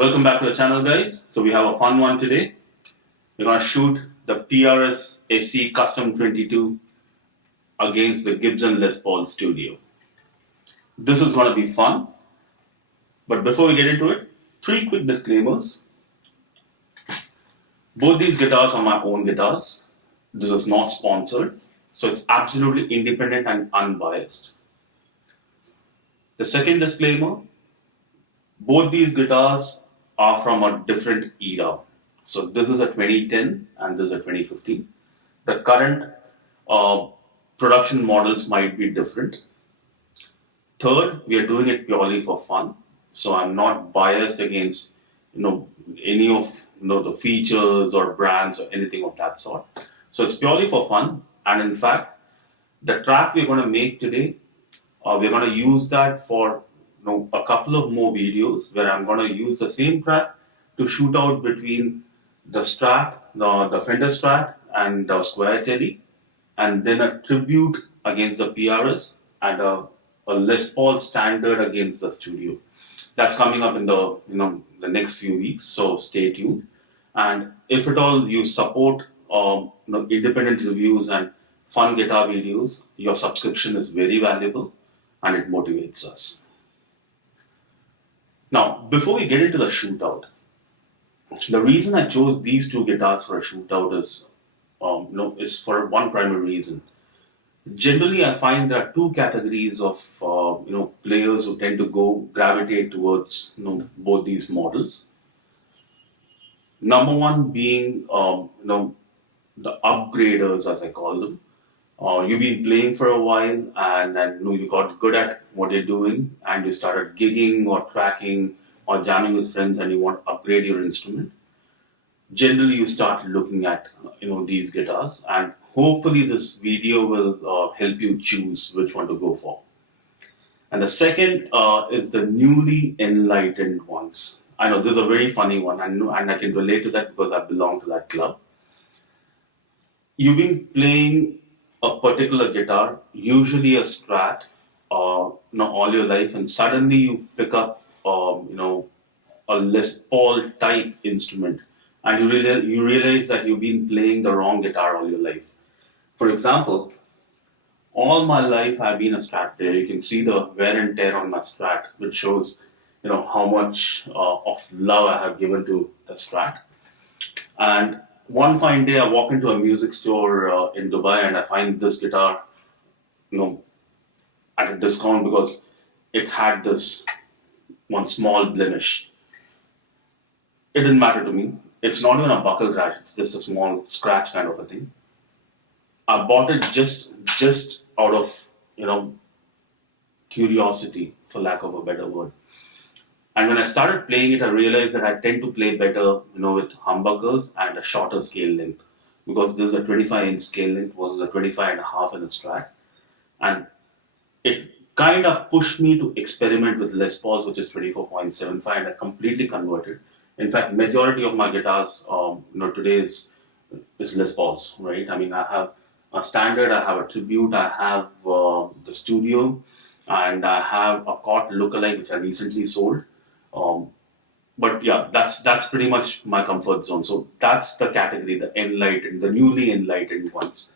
Welcome back to the channel, guys. So we have a fun one today. We're going to shoot the PRS SC Custom 22 against the Gibson Les Paul Studio. This is going to be fun. But before we get into it, three quick disclaimers. Both these guitars are my own guitars. This is not sponsored. So it's absolutely independent and unbiased. The second disclaimer, both these guitars are from a different era. So this is a 2010 and this is a 2015. The current production models might be different. Third, we are doing it purely for fun. So I'm not biased against any of the features or brands or anything of that sort. So it's purely for fun. And in fact, the track we're going to make today, we're going to use that for a couple of more videos where I'm going to use the same track to shoot out between the Strat, the Fender Strat and the Square Tele, and then a tribute against the PRS and a Les Paul standard against the Studio. That's coming up in the next few weeks, so stay tuned. And if at all you support independent reviews and fun guitar videos, your subscription is very valuable and it motivates us. Now, before we get into the shootout, the reason I chose these two guitars for a shootout is for one primary reason. Generally, I find there are two categories of players who tend to gravitate towards both these models. Number one being the upgraders, as I call them. You've been playing for a while and you got good at what you're doing and you started gigging or tracking or jamming with friends and you want to upgrade your instrument. Generally, you start looking at these guitars, and hopefully this video will help you choose which one to go for. And the second is the newly enlightened ones. I know this is a very funny one, and I can relate to that because I belong to that club. You've been playing a particular guitar, usually a Strat, all your life, and suddenly you pick up, a Les Paul type instrument, and you realize that you've been playing the wrong guitar all your life. For example, all my life I've been a Strat player. You can see the wear and tear on my Strat, which shows, how much of love I have given to the Strat. And one fine day, I walk into a music store in Dubai and I find this guitar, at a discount because it had this one small blemish. It didn't matter to me. It's not even a buckle crash. It's just a small scratch kind of a thing. I bought it just out of curiosity, for lack of a better word. And when I started playing it, I realized that I tend to play better, with humbuckers and a shorter scale length. Because this is a 25-inch scale length versus a 25 and a half in a Strat. And it kind of pushed me to experiment with Les Pauls, which is 24.75, and I completely converted. In fact, majority of my guitars, today is Les Pauls, right? I mean, I have a standard, I have a tribute, I have the Studio, and I have a Cort lookalike, which I recently sold. But yeah, that's pretty much my comfort zone. So that's the category, the newly enlightened ones.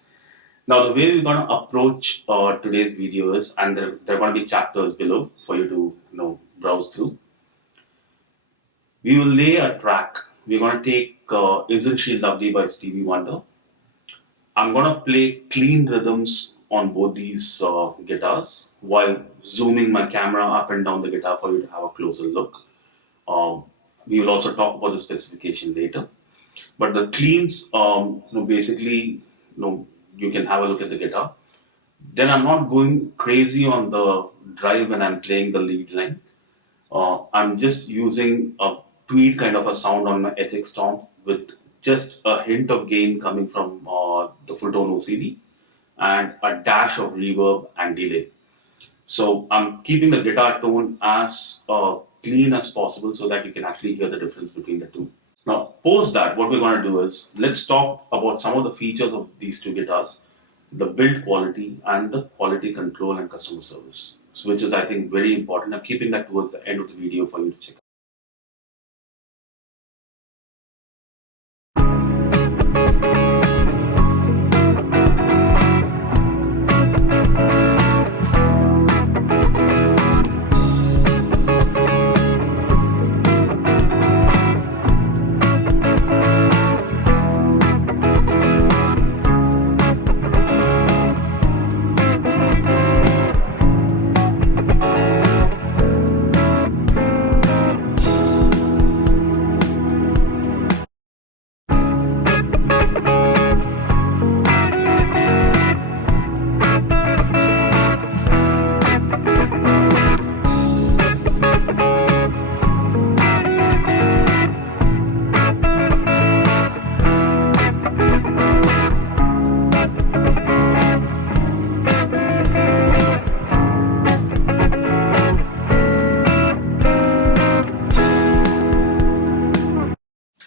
Now, the way we're going to approach today's video is, and there are going to be chapters below for you to browse through. We will lay a track. We're going to take Isn't She Lovely by Stevie Wonder. I'm going to play clean rhythms on both these guitars while zooming my camera up and down the guitar for you to have a closer look. We will also talk about the specification later. But the cleans, basically, you can have a look at the guitar. Then I'm not going crazy on the drive when I'm playing the lead line. I'm just using a tweed kind of a sound on my HX Stomp with just a hint of gain coming from the full tone OCD and a dash of reverb and delay. So I'm keeping the guitar tone as clean as possible so that you can actually hear the difference between the two. Now, post that, what we're going to do is, let's talk about some of the features of these two guitars, the build quality and the quality control and customer service, which is, I think, very important. I'm keeping that towards the end of the video for you to check out.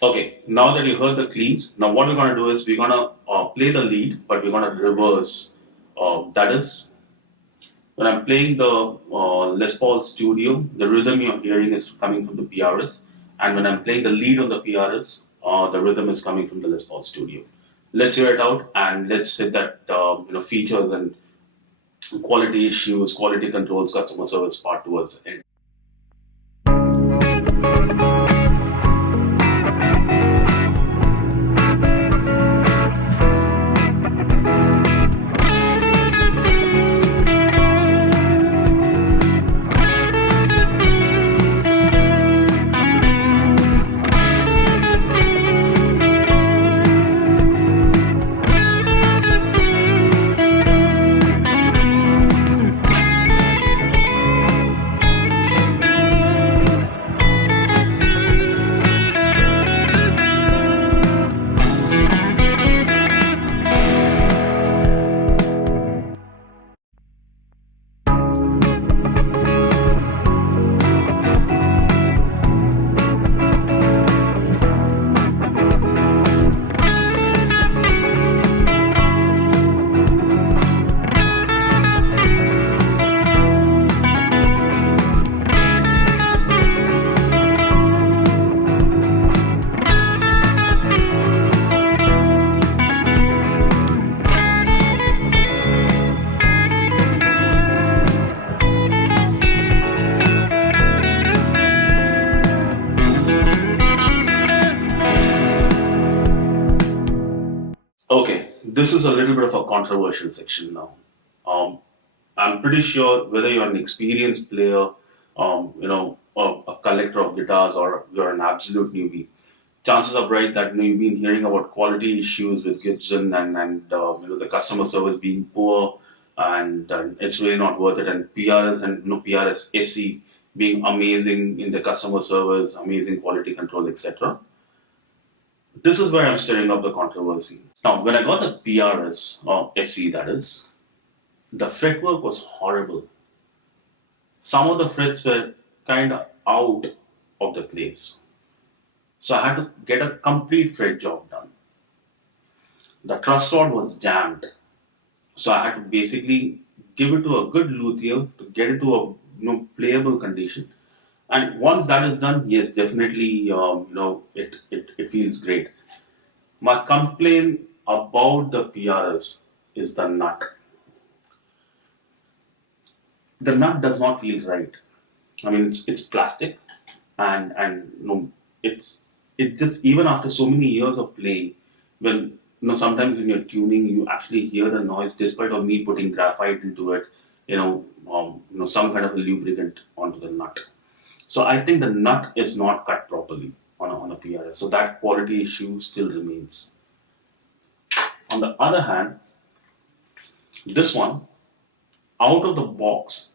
Okay, now that you heard the cleans, now what we're going to do is we're going to play the lead, but we're going to reverse. That is, when I'm playing the Les Paul Studio, the rhythm you're hearing is coming from the PRS, and when I'm playing the lead on the PRS, the rhythm is coming from the Les Paul Studio. Let's hear it out, and let's hit that features and quality issues, quality controls, customer service part towards the end. Okay, this is a little bit of a controversial section now. Um, I'm pretty sure whether you're an experienced player, a collector of guitars, or you're an absolute newbie, chances are bright that you've been hearing about quality issues with Gibson and the customer service being poor, and it's really not worth it. And PRS and PRS SE being amazing in the customer service, amazing quality control, etc. This is where I'm stirring up the controversy. Now, when I got the PRS or SE, that is, the fretwork was horrible. Some of the frets were kind of out of the place. So I had to get a complete fret job done. The truss rod was jammed. So I had to basically give it to a good luthier to get it to a playable condition. And once that is done, yes, definitely, it feels great. My complaint about the PRS is the nut. The nut does not feel right. I mean, it's plastic, and it just even after so many years of playing, when sometimes when you're tuning, you actually hear the noise despite of me putting graphite into it, some kind of a lubricant onto the nut. So I think the nut is not cut properly on a PRS. So that quality issue still remains. On the other hand, this one out of the box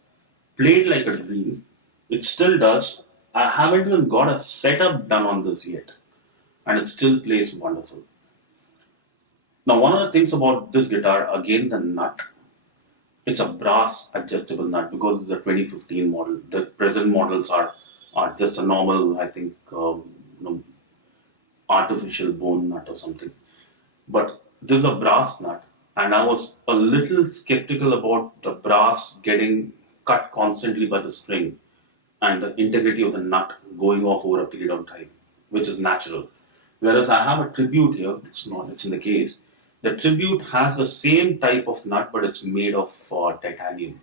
played like a dream. It still does. I haven't even got a setup done on this yet, and it still plays wonderful. Now, one of the things about this guitar, again, the nut, it's a brass adjustable nut because it's a 2015 model. The present models are just a normal, I think, artificial bone nut or something. But this is a brass nut, and I was a little skeptical about the brass getting cut constantly by the spring and the integrity of the nut going off over a period of time, which is natural. Whereas I have a tribute here, it's not, it's in the case. The tribute has the same type of nut, but it's made of titanium.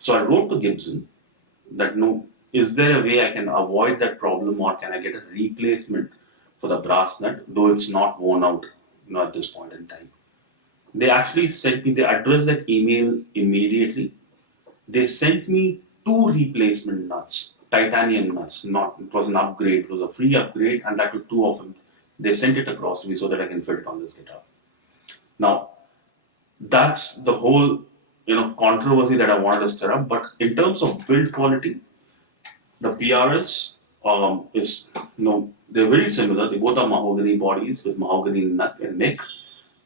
So I wrote to Gibson that no, is there a way I can avoid that problem, or can I get a replacement for the brass nut, though it's not worn out, at this point in time. They actually sent me, they addressed that email immediately. They sent me two replacement nuts, titanium nuts. Not it was an upgrade, it was a free upgrade, and that was two of them. They sent it across to me so that I can fit it on this guitar. Now, that's the whole controversy that I wanted to stir up. But in terms of build quality, the PRS is they're very similar. They both are mahogany bodies with mahogany neck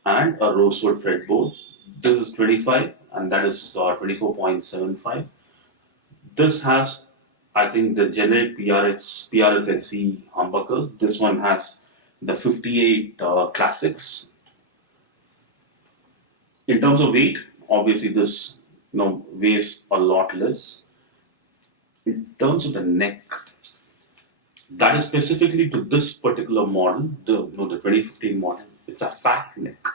and a rosewood fretboard. This is 25 and that is 24.75. This has I think the generic PRSSC humbucker. This one has the 58 classics. In terms of weight, obviously this weighs a lot less. In terms of the neck, that is specifically to this particular model, the 2015 model. It's a fat neck.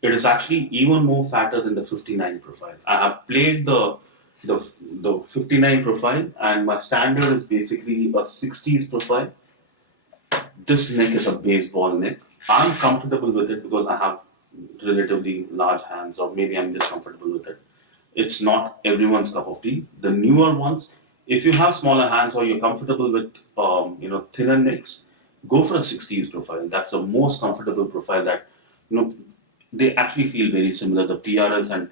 It is actually even more fatter than the 59 profile. I have played the 59 profile, and my standard is basically a 60s profile. This neck is a baseball neck. I'm comfortable with it because I have relatively large hands, or maybe I'm just comfortable with it. It's not everyone's cup of tea. The newer ones, if you have smaller hands or you're comfortable with thinner necks, go for a 60s profile. That's the most comfortable profile that you know they actually feel very similar. The PRS, and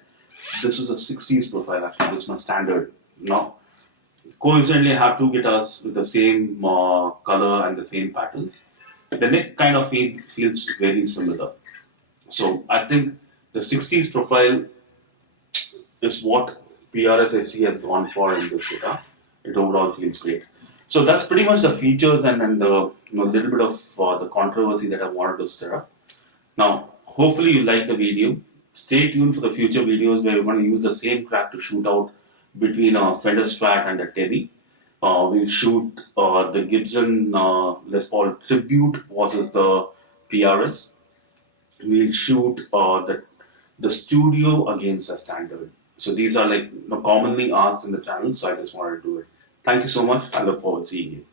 this is a 60s profile actually. This is my standard. Now, coincidentally, I have two guitars with the same color and the same patterns. The neck kind of feels very similar. So I think the 60s profile is what PRSSC has gone for in this guitar. It overall feels great. So that's pretty much the features and the little bit of the controversy that I wanted to stir up. Now, hopefully you like the video. Stay tuned for the future videos where we're going to use the same crack to shoot out between a Fender Strat and a Teddy. We'll shoot the Gibson Les Paul Tribute versus the PRS. We'll shoot the studio against the standard. So these are like commonly asked in the channel, so I just wanted to do it. Thank you so much. I look forward to seeing you.